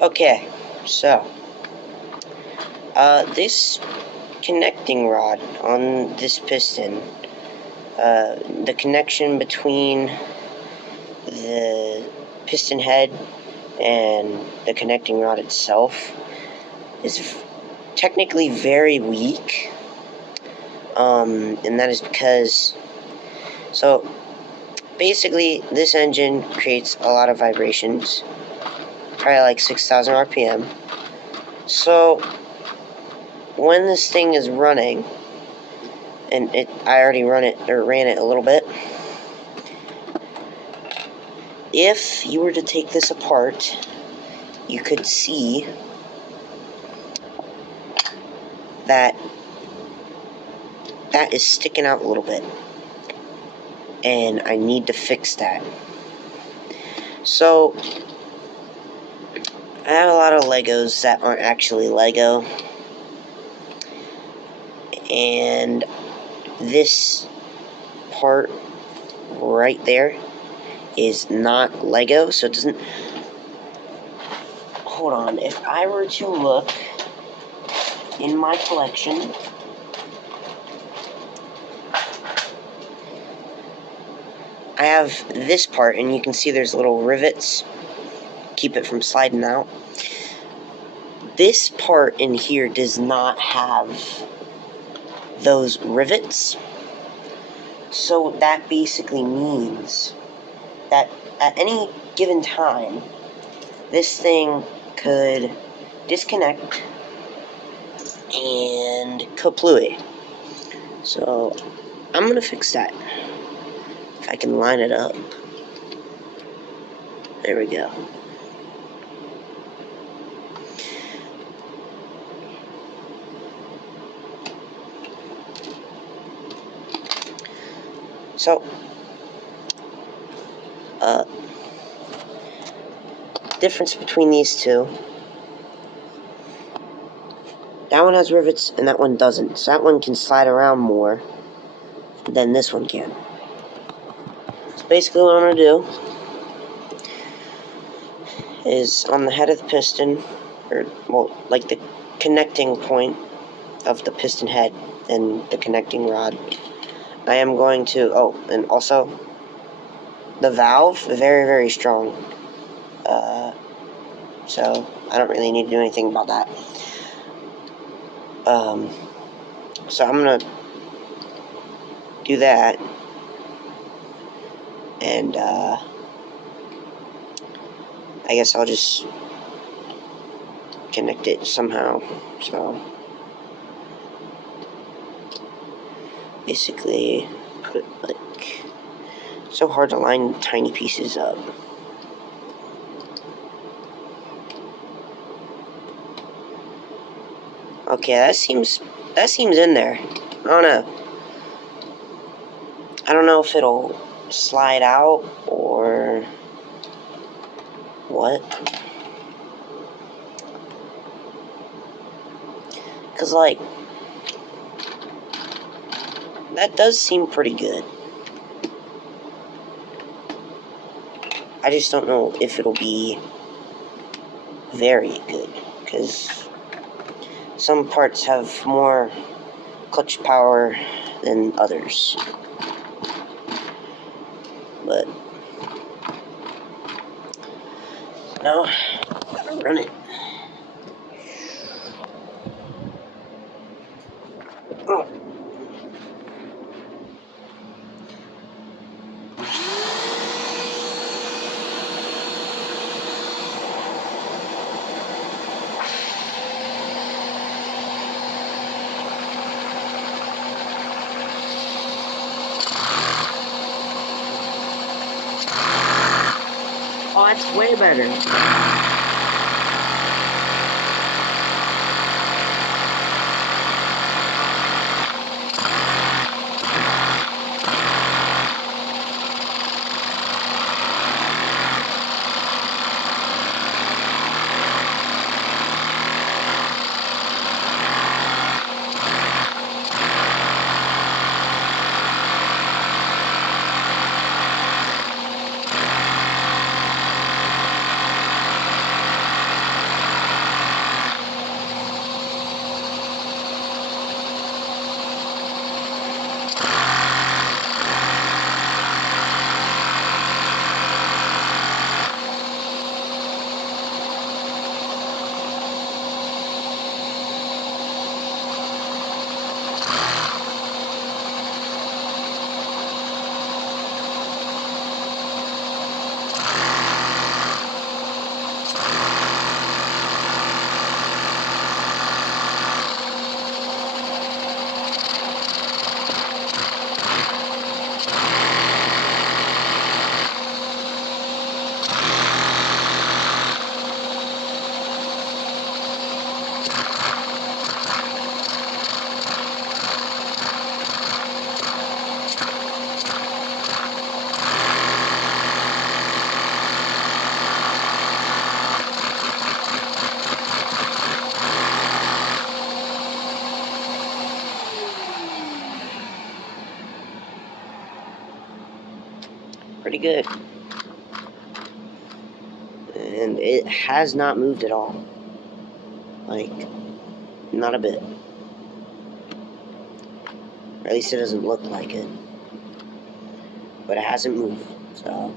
Okay, so this connecting rod on this piston, the connection between the piston head and the connecting rod itself is technically very weak, and that is because, so basically this engine creates a lot of vibrations, probably like 6,000 RPM. So when this thing is running, and I already ran it a little bit, if you were to take this apart, you could see that is sticking out a little bit, and I need to fix that. So I have a lot of Legos that aren't actually Lego, and this part right there is not Lego, so it doesn't... Hold on, if I were to look in my collection, I have this part, and you can see there's little rivets, keep it from sliding out. This part in here does not have those rivets, so that basically means that at any given time, this thing could disconnect and kaplooey. So I'm gonna fix that. If I can line it up. There we go. So, difference between these two. That one has rivets and that one doesn't. So that one can slide around more than this one can. So basically what I'm going to do is on the head of the piston, or, well, like the connecting point of the piston head and the connecting rod, I am going to, and also the valve, very, very strong. So I don't really need to do anything about that. So I'm going to do that, and I guess I'll just connect it somehow. So basically put like, it's so hard to line tiny pieces up. Okay, that seems in there. I don't know if it'll slide out or what. Cause like, that does seem pretty good. I just don't know if it'll be very good, because some parts have more clutch power than others. But no, gotta run it. Oh. Oh, that's way better. pretty good. And it has not moved at all. Like, not a bit. Or at least it doesn't look like it. But it hasn't moved, so...